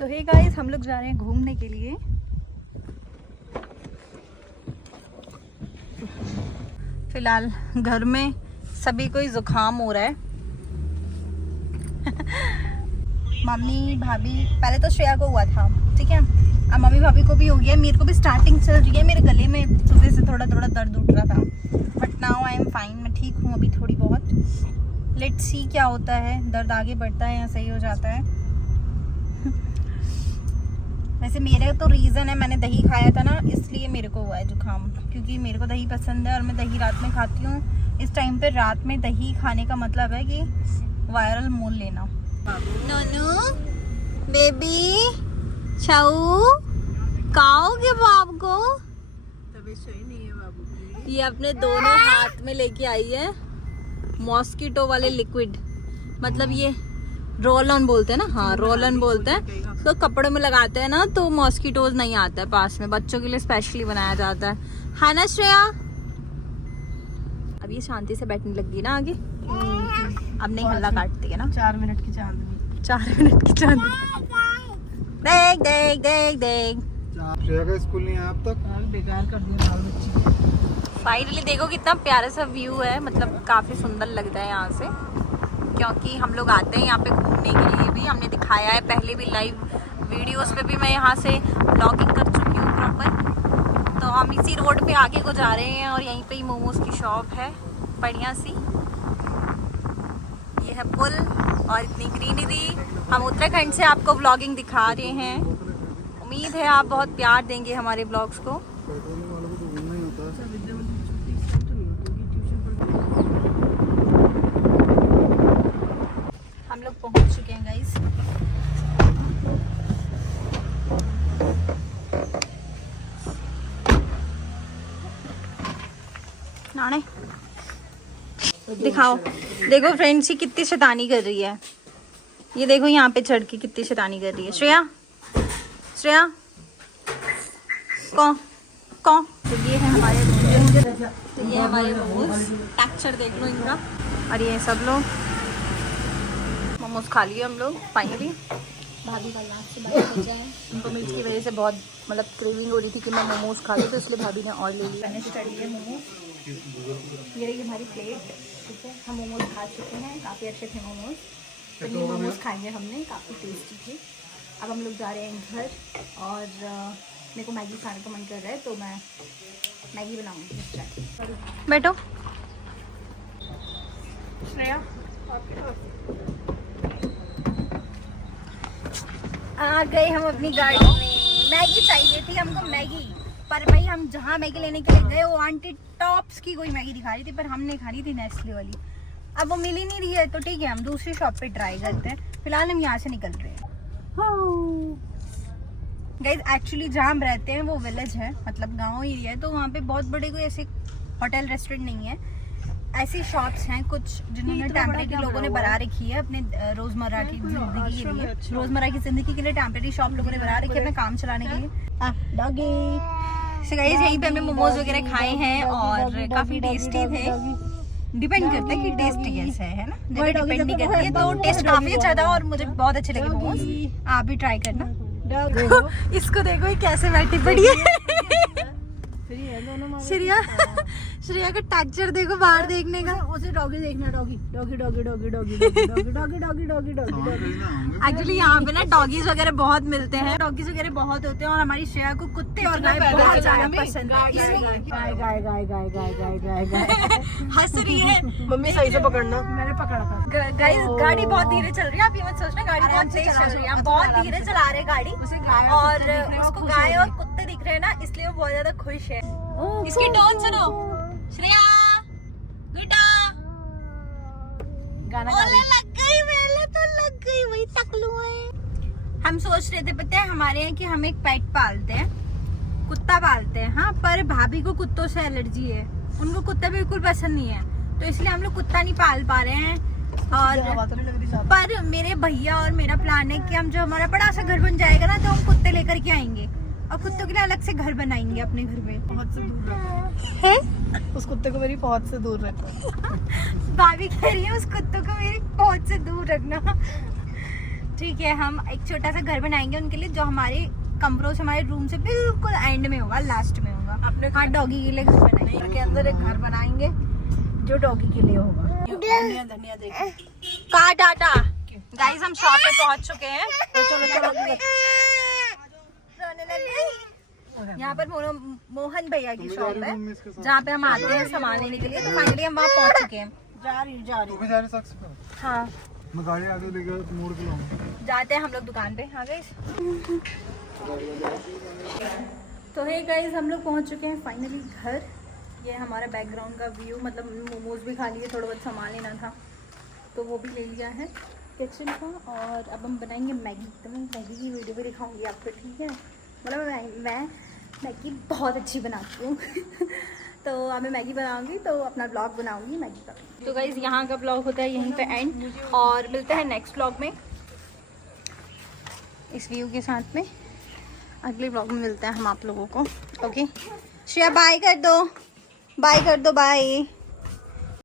सो hey guys, हम लोग जा रहे हैं घूमने के लिए। फिलहाल घर में सभी को जुकाम हो रहा है। मम्मी भाभी, पहले तो श्रेया को हुआ था, ठीक है, अब मम्मी भाभी को भी हो गया। मेरे को भी स्टार्टिंग चल रही है, मेरे गले में सुबह से थोड़ा थोड़ा दर्द उठ रहा था, but now I am fine. मैं ठीक हूँ अभी थोड़ी बहुत। लेट्स सी क्या होता है, दर्द आगे बढ़ता है या सही हो जाता है। वैसे मेरे तो रीज़न है, मैंने दही खाया था ना, इसलिए मेरे को हुआ है जुकाम, क्योंकि मेरे को दही पसंद है और मैं दही रात में खाती हूँ। इस टाइम पे रात में दही खाने का मतलब है कि वायरल मोल लेना। नोनू बेबी छाऊ खाओगे बाब को? तबीयत सही नहीं है बाबू की। ये अपने दोनों हाथ में लेके आई है मॉस्किटो वाले लिक्विड, मतलब ये रोल ऑन बोलते हैं ना, हाँ रोल ऑन बोलते हैं। तो कपड़ों में लगाते हैं ना तो मॉस्किटोज नहीं आता है पास में। बच्चों के लिए स्पेशली बनाया जाता है ना श्रेया? अब ये शांति से बैठने लगी ना आगे, अब नहीं हल्ला काटती है ना। 4 मिनट की चांदनी। 4 मिनट की चांदनी। देख देख देख देख, श्रेया का स्कूल नहीं है अब तक। बेकार कर दिया बाल बच्चे। फाइनली देखो कितना प्यारा सा व्यू है, मतलब काफी सुंदर लगता है यहाँ से, क्योंकि हम लोग आते हैं यहाँ पे घूमने के लिए भी। हमने दिखाया है पहले भी, लाइव वीडियोस पे भी मैं यहाँ से ब्लॉगिंग कर चुकी हूँ प्रॉपर। तो हम इसी रोड पे आगे को जा रहे हैं और यहीं पे ही मोमोज की शॉप है बढ़िया सी। ये है पुल और इतनी ग्रीनरी। हम उत्तराखंड से आपको ब्लॉगिंग दिखा रहे हैं। उम्मीद है आप बहुत प्यार देंगे हमारे ब्लॉग्स को। हम लोग पहुंच चुके हैं गाइस। नाने दिखाओ, देखो फ्रेंड्स, ये कितनी शैतानी कर रही है। ये देखो यहाँ पे चढ़ के कितनी शैतानी कर रही है। श्रेया श्रेया कौन कौन? तो ये है हमारे मोमोज, टेक्सचर देख लो इनका। और ये सब लोग मोमोज खा लिए हम लोग फाइनली। भाभी का लास्ट से बात बचा है, उनको मिर्च की वजह से बहुत मतलब क्रेविंग हो रही थी कि मैं मोमोज खा लूँ, तो इसलिए भाभी ने और ले लिया। मैंने स्टडी है मोमोज, ये रही हमारी प्लेट, ठीक है। हम मोमोज खा चुके हैं, काफ़ी अच्छे थे मोमोज। तो ये मोमोज खाएंगे हमने, काफ़ी टेस्टी थे। अब हम लोग जा रहे हैं घर और मेरे को मैगी खाने का मन कर रहा है, तो मैं मैगी बनाऊँगी। बैठो श्रेया। आ गए हम अपनी गाड़ी में। मैगी चाहिए थी हमको, मैगी, पर भाई हम जहाँ मैगी लेने के लिए गए वो आंटी टॉप्स की कोई मैगी दिखा रही थी, पर हमने खानी थी नेस्ले वाली। अब वो मिल ही नहीं रही है, तो ठीक है हम दूसरी शॉप पे ट्राई करते हैं। फिलहाल हम यहाँ से निकल रहे हैं। गाइस एक्चुअली जहाँ हम रहते हैं वो विलेज है, मतलब गाँव एरिया है, तो वहाँ पे बहुत बड़े कोई ऐसे होटल रेस्टोरेंट नहीं है। ऐसी शॉप्स हैं कुछ जिन्होंने टेम्परेरी लोगों ने बना रखी है अपने रोजमर्रा की जिंदगी के लिए। रोजमर्रा की जिंदगी के लिए टेम्परेरी शॉप लोगों ने बना रखी है अपना काम चलाने के लिए। डॉगी। सो गाइस यहीं पे हमने मोमोज वगैरह खाए हैं और काफी टेस्टी थे। डिपेंड करता है कि टेस्ट कैसा है ना, जगह डिपेंड नहीं करती है। तो टेस्ट काफी अच्छा था और मुझे बहुत अच्छे लगे मोमोज। आप भी ट्राई करना। इसको देखो ये कैसे बैठी पड़ी है। श्रेया श्रेया का टेक्सचर देखो बाहर देखने का। उसे डॉगी देखना, doggy doggy doggy doggy doggy doggy doggy doggy doggy doggy. Actually यहाँ पे ना डॉगीज वगैरह बहुत मिलते हैं, डॉगीज वगैरह बहुत होते हैं और हमारी श्रेया को कुत्ते और गाय बहुत ज्यादा पसंद है। गाय गाय गाय गाय गाय गाय गाय गाय। हंस रही है। मम्मी सही से पकड़ना। मैंने पकड़ा था। गाइस गाड़ी बहुत धीरे चल रही है, आप ये मत सोचना गाड़ी बहुत तेज चल रही है। हम बहुत धीरे चला रहे गाड़ी और उसको गाय और कुत्ते दिख रहे हैं ना, इसलिए वो बहुत ज्यादा खुश है। इसकी टोन सुनो श्रेया, बेटा गाना लग गई, मेले तो लग गई, वही टकलू है। हम सोच रहे थे पता है हमारे यहाँ कि हम एक पेट पालते हैं, कुत्ता पालते हैं, हाँ, पर भाभी को कुत्तों से एलर्जी है, उनको कुत्ता बिल्कुल पसंद नहीं है, तो इसलिए हम लोग कुत्ता नहीं पाल पा रहे हैं। और पर मेरे भैया और मेरा प्लान है कि हम जो हमारा बड़ा सा घर बन जाएगा ना, तो हम कुत्ते लेकर के आएंगे और कुत्तों के लिए अलग से घर बनाएंगे अपने घर में। बहुत से दूर है उस कुत्ते को मेरी बहुत से दूर रखना। भाभी कह रही है उस कुत्तों को मेरी बहुत से दूर रखना। ठीक है, हम एक छोटा सा घर बनाएंगे उनके लिए, जो हमारे कमरों से, हमारे रूम से बिल्कुल एंड में होगा, लास्ट में होगा। अपने हाँ, डॉगी के लिए घर बनाएंगे। घर के अंदर एक घर बनाएंगे जो डॉगी के लिए होगा। धनिया धनिया देखो। कहा टाटा गाइस, हम शॉप पे पहुंच चुके हैं। तो चलो चलो यहाँ पर मोहन भैया की तुम भी जा शॉप रही हो है, मम्मी इसके साथ? जहाँ पे हम आते हैं सामान लेने के लिए। तो फाइनली हम वहाँ पहुंच चुके हैं। जा रही तू भी जा रही साक्षी पे? हाँ, मैं गाड़ी आगे लेकर मोड़ के लाऊंगा। जाते हैं हम लोग दुकान पे। हाँ गाइस, तो है गाइस, हम लोग पहुंच चुके हैं फाइनली घर। ये हमारा बैकग्राउंड का व्यू, मतलब मोमोज भी खा लिए, थोड़ा बहुत सामान लेना था तो वो भी ले लिया है किचन का। और अब हम बनाएंगे मैगी। तो मैं मैगी की वीडियो भी दिखाऊंगी आपको, ठीक है? मतलब मैं मैगी बहुत अच्छी बनाती हूँ तो अब मैं मैगी बनाऊंगी तो अपना ब्लॉग बनाऊंगी मैगी का। तो गाइस, यहाँ का ब्लॉग होता है यहीं पे एंड, और मिलते हैं नेक्स्ट ब्लॉग में इस व्यू के साथ में। अगले ब्लॉग में मिलते हैं हम आप लोगों को। ओके, श्रेया बाय कर दो, बाय कर दो, बाय।